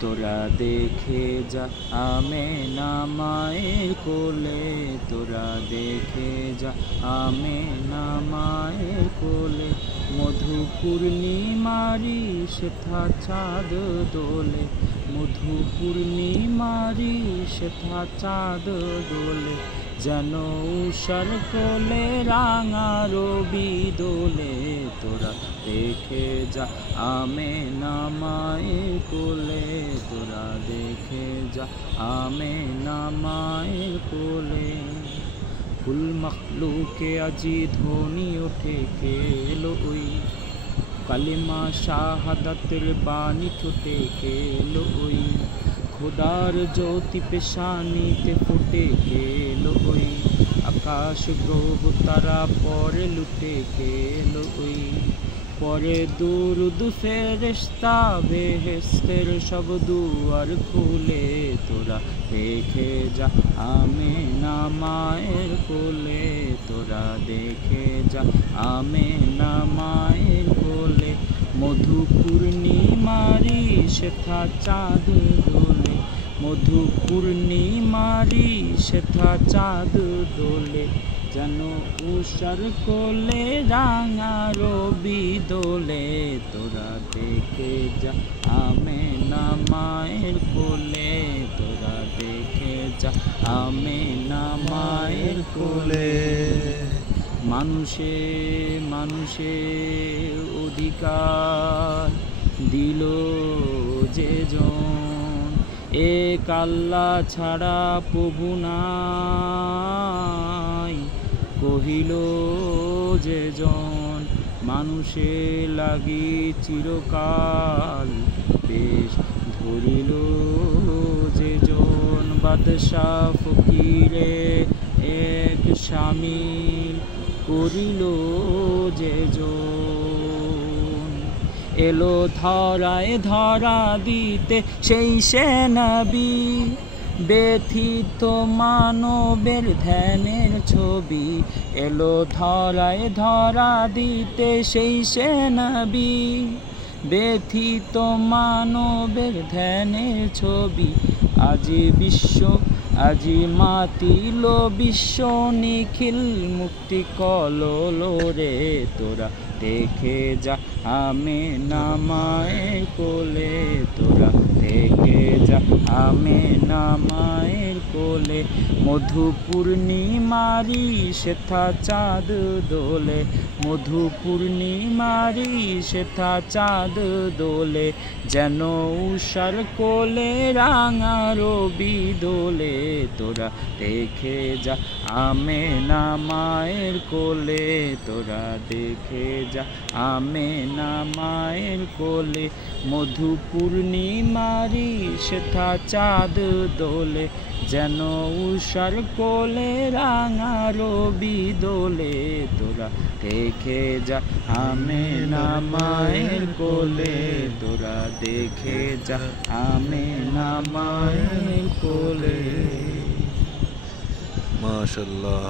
তোরা দেখে যা আমেনা মায়ের কোলে, তোরা দেখে যা আমেনা মায়ের কোলে। মধু পূর্ণিমারি সেথা চাঁদ দোলে, মধু পূর্ণিমারি সেথা চাঁদ দোলে। যেন উষার কোলে রাঙা রবি দোলে, তোরা দেখে যা আমেনা মায়ের কোলে, তোরা দেখে যা আমেনা মায়ের কোলে। কুল মখলুকে আজি ধ্বনি ওঠে কে এলো ওই, কালিমা শাহাদাতের বাণী ঠোঁটে কে এলো ওই। খোদার জ্যোতি পেশানিতে ফুটে কে এলো ওই, আকাশ গ্রহ তারা পরে লুটে কে এলো ওই। পরে দুরুদ ফেরেশতা বেহেশতের সব দুয়ার খুলে, তোরা দেখে যা আমেনা মায়ের কোলে, তোরা দেখে যা আমেনা মায়ের কোলে। মধু পূর্ণিমারি সেথা চাঁদ দোলে, মধু পূর্ণিমারি সেথা চাঁদ দোলে। যেন উষার কোলে রাঙা রবি দোলে, তোরা দেখে যা আমেনা মায়ের কোলে, তোরা দেখে যা আমেনা মায়ের কোলে। মানুষে মানুষে অধিকার দিল যে জন, এক আল্লাহ ছাড়া প্রভু নাই কহিল যে জন। মানুষে লাগি চিরকাল বেশ ধরিল যে জন, বাদশাহ ফকিরে এক শামিল করিল যে জন। এলো ধরায় ধরা দিতে সেই সে নবী, ব্যথিত মানবের ধ্যানের ছবি। এলো ধরায় ধরা দিতে সেই সে নবী, ব্যথিত মানবের ধ্যানের ছবি। আজি বিশ্ব আজি মাতিল বিশ্ব নিখিল মুক্তি কললো রে, তোরা দেখে যা আমেনা মায়ের কোলে, তোরা দেখে যা আমেনা মায়ের কোলে। মধু পূর্ণিমারি সেথা চাঁদ দোলে, মধু পূর্ণিমারি সেথা চাঁদ দোলে। যেন উষার কোলে রাঙা রবি দোলে, তোরা দেখে যা আমেনা মায়ের কোলে, তোরা দেখে যা আমেনা মায়ের কোলে। মধু পূর্ণিমারি সেথা চাঁদ দোলে, যেন উষার কোলে রাঙা রবি দোলে, তোরা দেখে যা আমেনা মায়ের কোলে, তোরা দেখে যা আমেনা মায়ের কোলে। মাশাআল্লাহ।